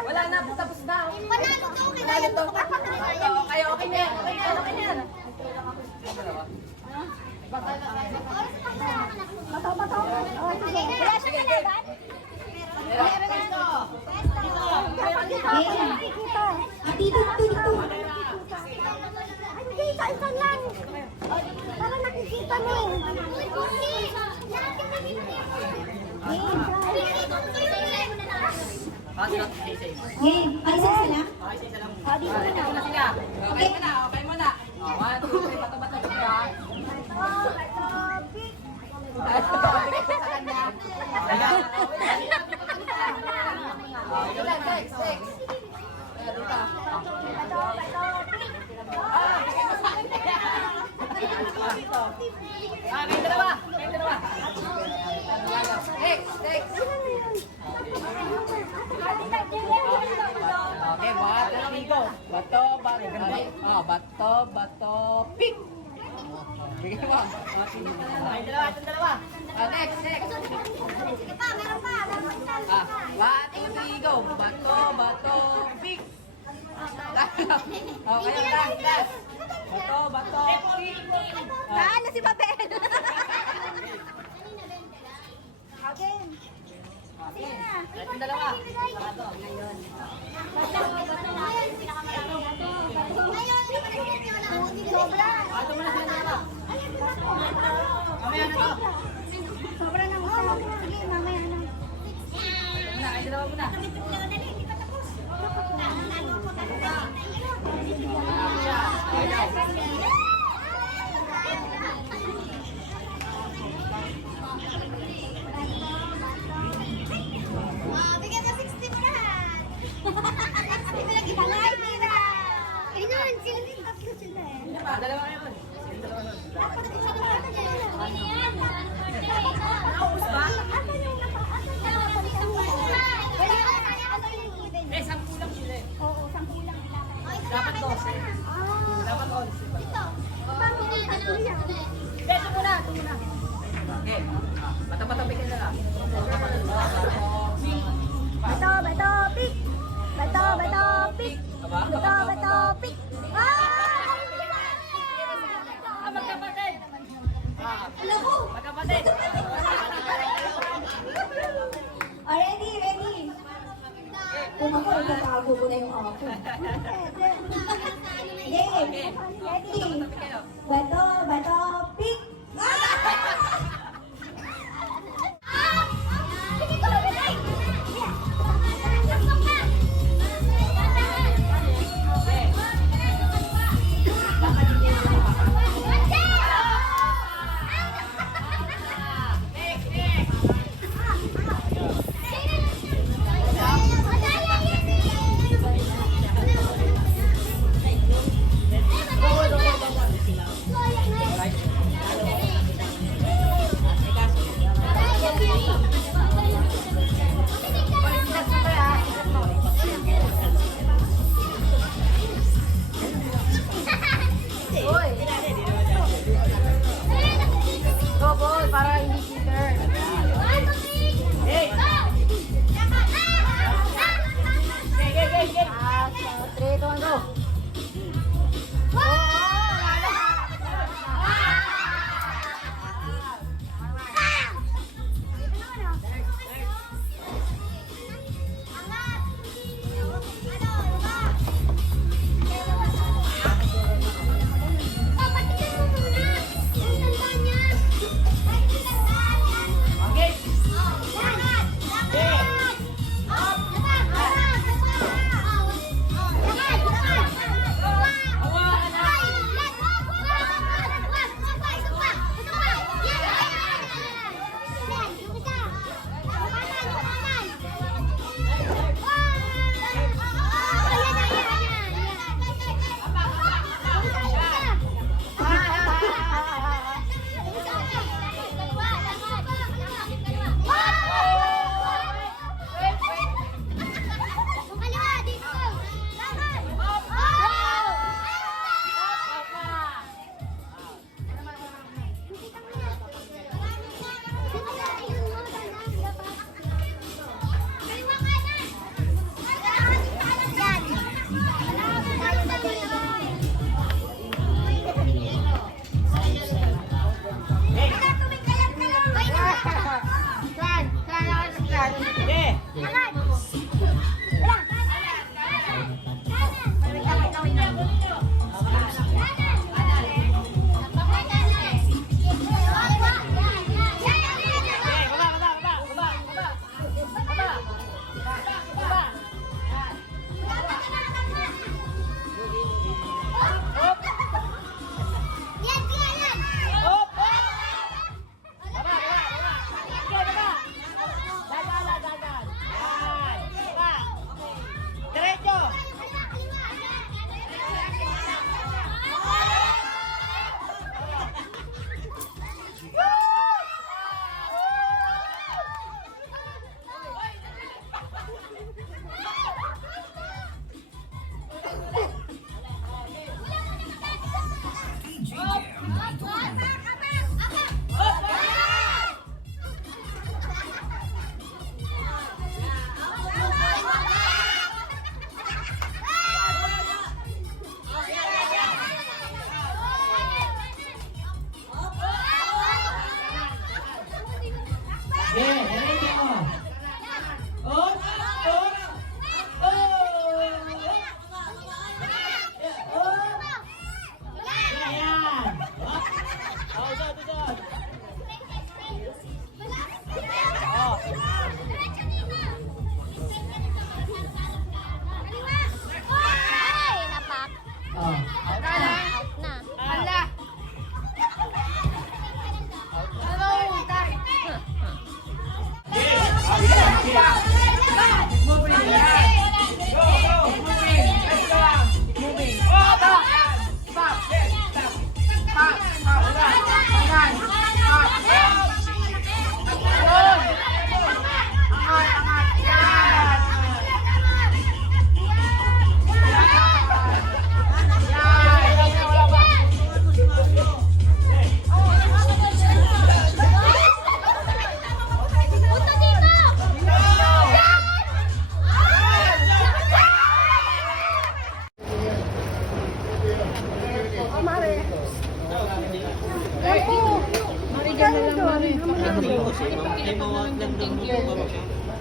Wala na po, tapos na. Panalo to, Panalo to. Kayo, okay na yan. Okay na yan. Bato. Wala siya kalaban? Dito. Ay, hindi, isa lang. Para nakikita mo. Game, isa sila? Okay mo na sila. Okay mo na. 1, 2, 3, bato-bato siya. Bigay ko sa kanya. Ito lang, next. Dito. Bigay ko sa kanya. Kayong dalawa. Next. Okay, go. Bato, pick. Bigyan mo. Itong dalawa. Next. Sige pa, meron pa. 1, 2, 3, go. Bato, pick. Okay, last. Bato, pick. Ano si Babel? Again. Okay. Itong dalawa. Sobra. Bato mo na sa dalawa. Mamaya na to. Sobra ng usaw. Sige, mamaya na. Kayong dalawa muna. Bigyan mo 60 mo lahat. Hindi mo lagi balay, Mira. Ayun, sila din tatlo sila eh. Dalawa kayo. Dapat ito siya naman. Naubos ba? Asan yung napapalitan mo? Wala ka na ano yung even. 10 lang sila eh. Oo, 10 lang. Dapat 12. Dapat 11. Ito. Paano yung tatlo yan? Ito muna. Okay. Bato, bigyan na lang. Bato, pick. Bato, pick. Bato, pick. Magkapatid. Magkapatid. Ready. Kung ako, itatago ko na yung ako. Game, ready. Bato, pick.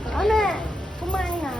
Ano? Kumain na.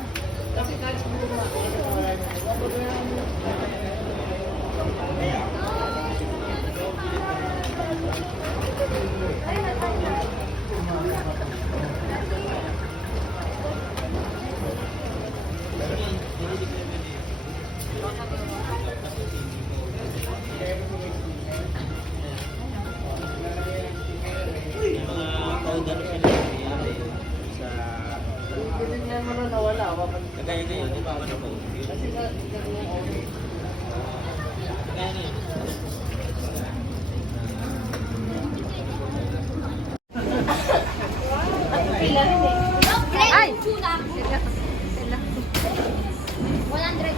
Ay! 100.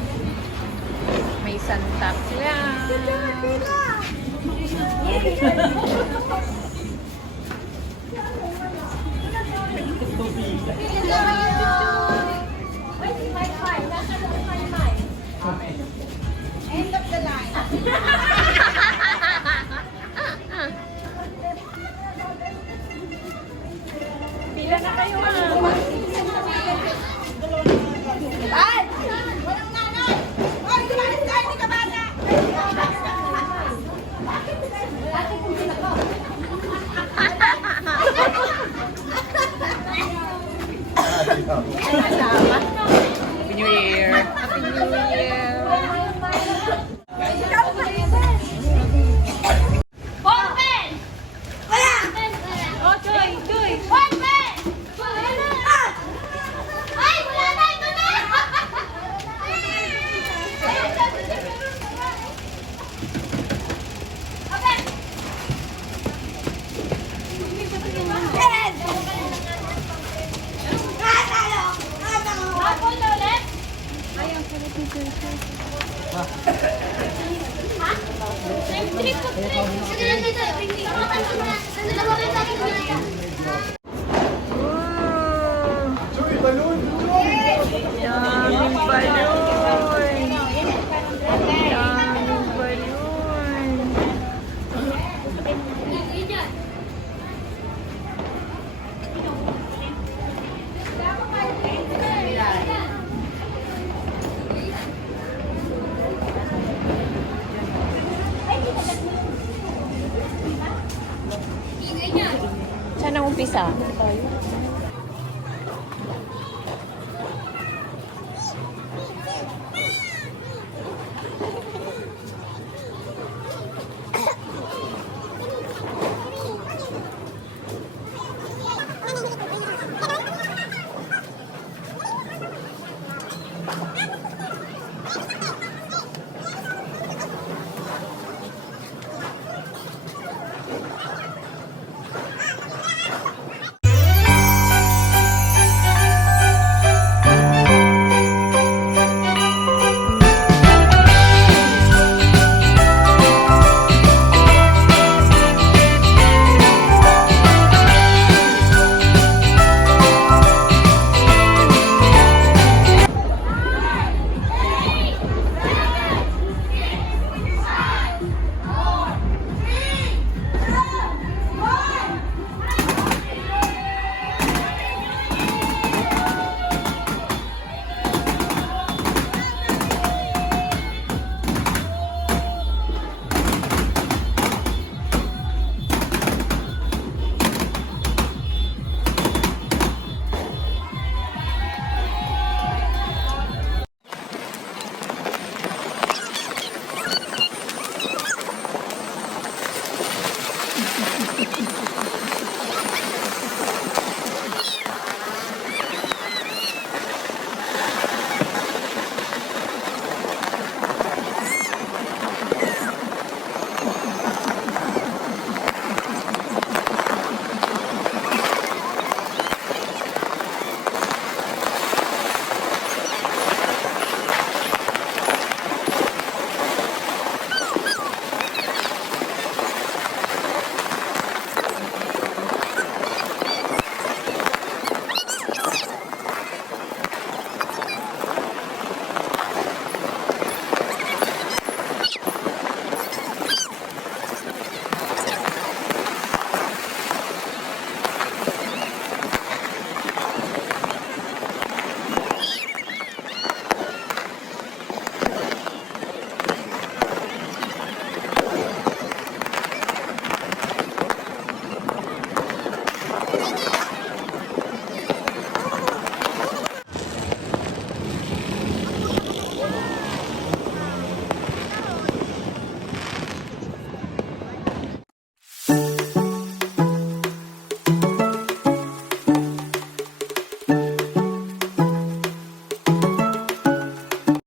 May santak lang. End of the line. Pila na kayo ah. Ay! Walang nanay! Oy, kumalis ka! Hindi ka bata! Ate, kung sila ko. Happy New Year. Happy New Year. Open! Wala! Oh, Joy, Joy. Open! Ay, wala na! Ito na! Open! Yes! Natalo! Natalo! Hapon na ulit? Daming balon. Daming balon. isa.